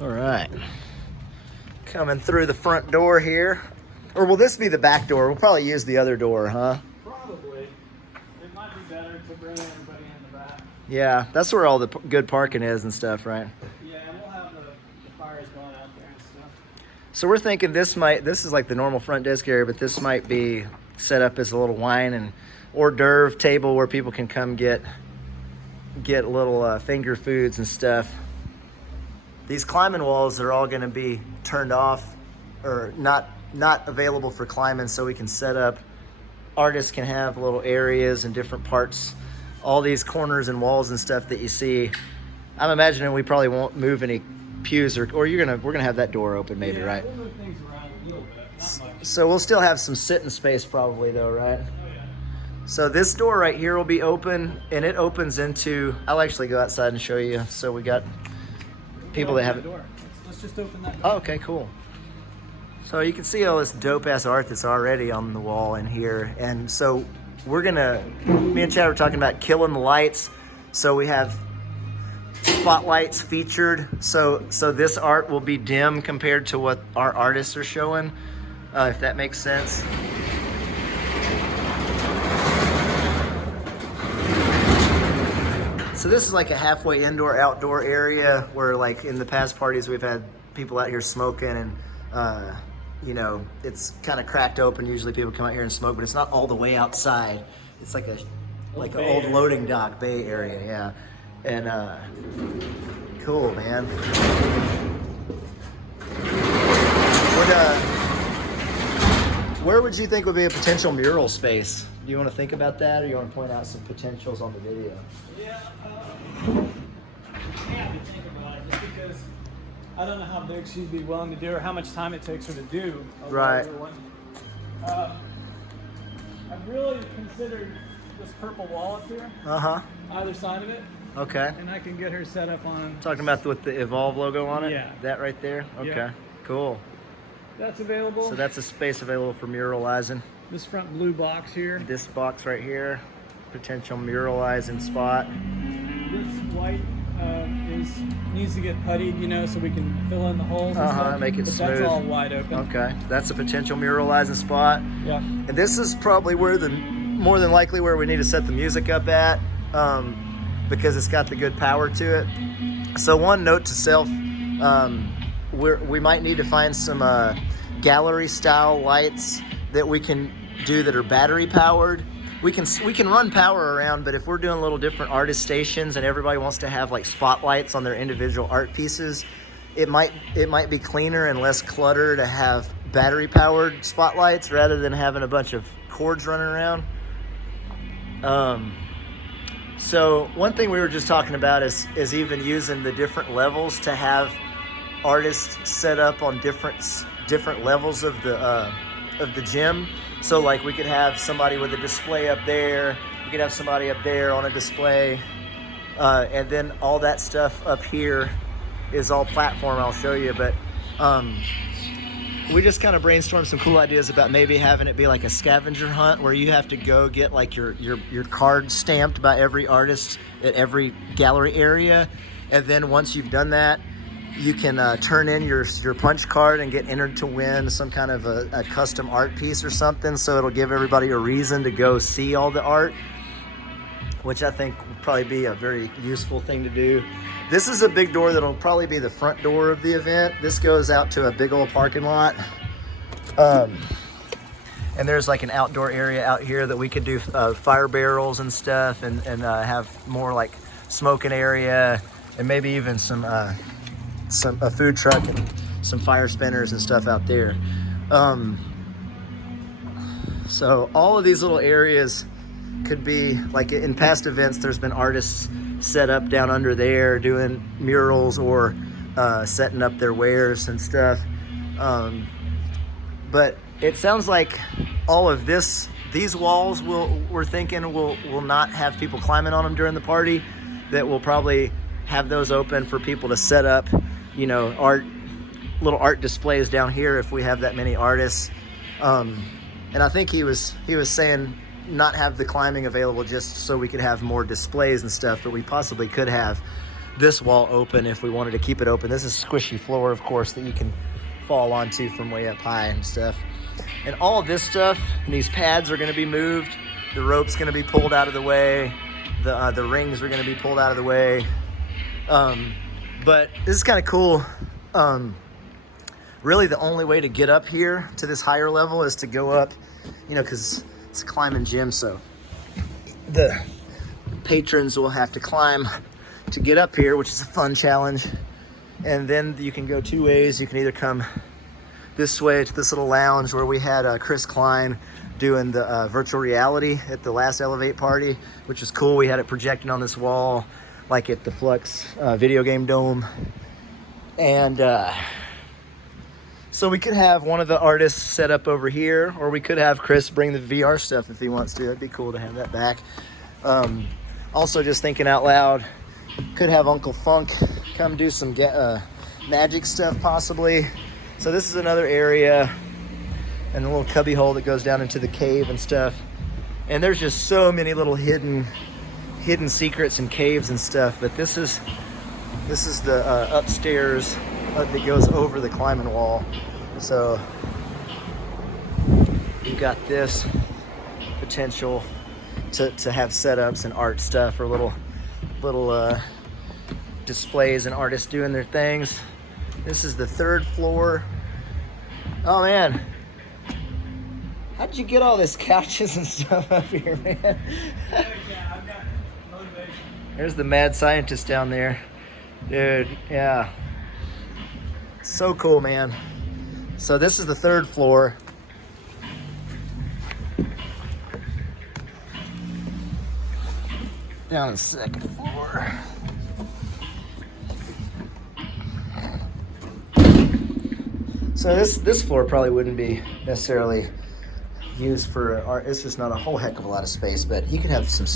All right. Coming through the front door here. Or will this be the back door? We'll probably use the other door, huh? Probably. It might be better to bring everybody in the back. Yeah, that's where all the good parking is and stuff, right? Yeah, and we'll have the fires going out there and stuff. So we're thinking this is like the normal front desk area, but this might be set up as a little wine and hors d'oeuvre table where people can come get little finger foods and stuff. These climbing walls are all going to be turned off or not available for climbing, so we can set up. Artists can have little areas and different parts. All these corners and walls and stuff that you see. I'm imagining we probably won't move any pews or we're gonna have that door open maybe, yeah, right? We'll move things around a little bit, not much. So we'll still have some sitting space probably though, right? Oh yeah. So this door right here will be open, and it opens into, I'll actually go outside and show you. So we got people that have it. Door. Let's just open that door. Oh, okay, cool. So you can see all this dope ass art that's already on the wall in here. And so me and Chad were talking about killing the lights. So we have spotlights featured. So this art will be dim compared to what our artists are showing, if that makes sense. So this is like a halfway indoor outdoor area where, like, in the past parties we've had people out here smoking and it's kind of cracked open. Usually people come out here and smoke, but it's not all the way outside. It's like an old loading dock bay area, yeah. And cool, man. Where would you think would be a potential mural space? Do you want to think about that, or you want to point out some potentials on the video? Yeah, I have to think about it just because I don't know how big she'd be willing to do or how much time it takes her to do. Right. I've really considered this purple wall up here, either side of it, Okay. and I can get her set up on. Talking about with the Evolve logo on it? Yeah. That right there? Okay. Yeah. Cool. That's available. So that's a space available for muralizing. This front blue box here. This box right here, potential muralizing spot. This white needs to get puttied, so we can fill in the holes and stuff. Make it but smooth. That's all wide open. Okay, that's a potential muralizing spot. Yeah. And this is probably more than likely where we need to set the music up at, because it's got the good power to it. So one note to self, we might need to find some gallery style lights that we can do that are battery powered. We can run power around, but if we're doing little different artist stations and everybody wants to have like spotlights on their individual art pieces, it might be cleaner and less clutter to have battery powered spotlights rather than having a bunch of cords running around. So one thing we were just talking about is even using the different levels to have artists set up on different levels of the gym. So like we could have somebody with a display up there, we could have somebody up there on a display, and then all that stuff up here is all platform. I'll show you, but we just kind of brainstormed some cool ideas about maybe having it be like a scavenger hunt where you have to go get like your card stamped by every artist at every gallery area, and then once you've done that, you can turn in your punch card and get entered to win some kind of a custom art piece or something. So it'll give everybody a reason to go see all the art, which I think would probably be a very useful thing to do. This is a big door that'll probably be the front door of the event. This goes out to a big old parking lot. And there's like an outdoor area out here that we could do fire barrels and stuff and have more like smoking area and maybe even a food truck and some fire spinners and stuff out there. So all of these little areas could be like in past events, there's been artists set up down under there doing murals or setting up their wares and stuff. But it sounds like all of these walls we're thinking will not have people climbing on them during the party, that we'll probably have those open for people to set up little art displays down here if we have that many artists. And I think he was saying not have the climbing available just so we could have more displays and stuff, but we possibly could have this wall open if we wanted to keep it open. This is squishy floor, of course, that you can fall onto from way up high and stuff. And all of this stuff, these pads are gonna be moved. The rope's gonna be pulled out of the way. The rings are gonna be pulled out of the way. But this is kind of cool. Really the only way to get up here to this higher level is to go up, you know, because it's a climbing gym, so the patrons will have to climb to get up here, which is a fun challenge. And then you can go two ways. You can either come this way to this little lounge where we had Chris Klein doing the virtual reality at the last Elevate party, which was cool. We had it projecting on this wall like at the Flux video game dome. And so we could have one of the artists set up over here, or we could have Chris bring the VR stuff if he wants to. That'd be cool to have that back. Also, just thinking out loud, could have Uncle Funk come do some magic stuff possibly. So this is another area and a little cubby hole that goes down into the cave and stuff. And there's just so many little hidden secrets and caves and stuff. But this is the upstairs that goes over the climbing wall. So you got this potential to have setups and art stuff, or little displays and artists doing their things. This is the third floor. Oh man, how'd you get all this couches and stuff up here, man? Yeah, I've got motivation. There's the mad scientist down there. Dude, yeah. So cool, man. So this is the third floor. Down the second floor. So this floor probably wouldn't be necessarily used for art. It's just not a whole heck of a lot of space, but you can have some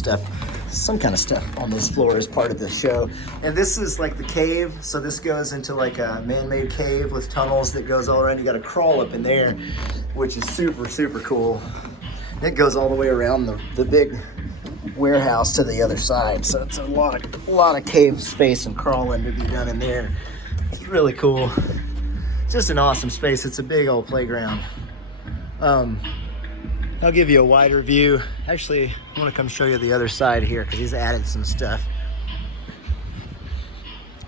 kind of stuff on this floor as part of the show. And this is like the cave, so this goes into like a man-made cave with tunnels that goes all around. You got to crawl up in there, which is super, super cool. It goes all the way around the big warehouse to the other side, so it's a lot of cave space and crawling to be done in there. It's really cool. It's just an awesome space. It's a big old playground. I'll give you a wider view. Actually, I want to come show you the other side here because he's added some stuff.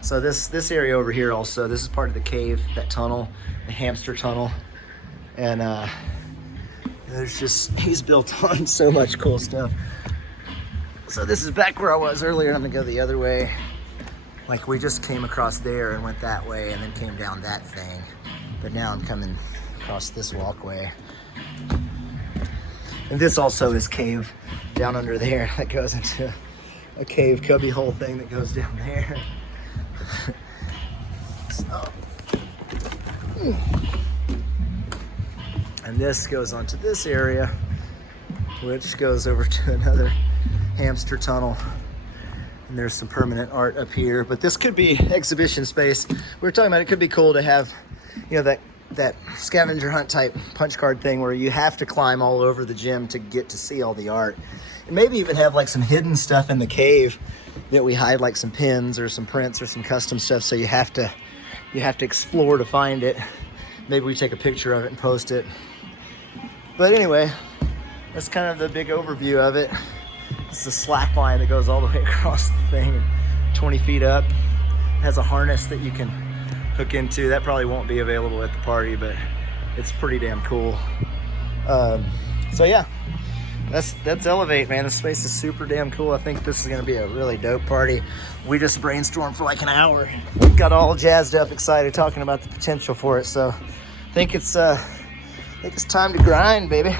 So this area over here also, this is part of the cave, that tunnel, the hamster tunnel. And he's built on so much cool stuff. So this is back where I was earlier. I'm gonna go the other way. Like we just came across there and went that way and then came down that thing. But now I'm coming across this walkway. And this also is cave down under there that goes into a cave cubby hole thing that goes down there. So, and this goes onto this area, which goes over to another hamster tunnel. And there's some permanent art up here, but this could be exhibition space. We were talking about it could be cool to have, you know, that scavenger hunt type punch card thing where you have to climb all over the gym to get to see all the art. And maybe even have like some hidden stuff in the cave that we hide, like some pins or some prints or some custom stuff, so you have to explore to find it. Maybe we take a picture of it and post it. But anyway, that's kind of the big overview of it. It's the slack line that goes all the way across the thing, 20 feet up. It has a harness that you can hook into. That probably won't be available at the party, but it's pretty damn cool. So yeah, that's Elevate, man. This space is super damn cool. I think this is gonna be a really dope party. We just brainstormed for like an hour. Got all jazzed up, excited, talking about the potential for it. So I think it's time to grind, baby.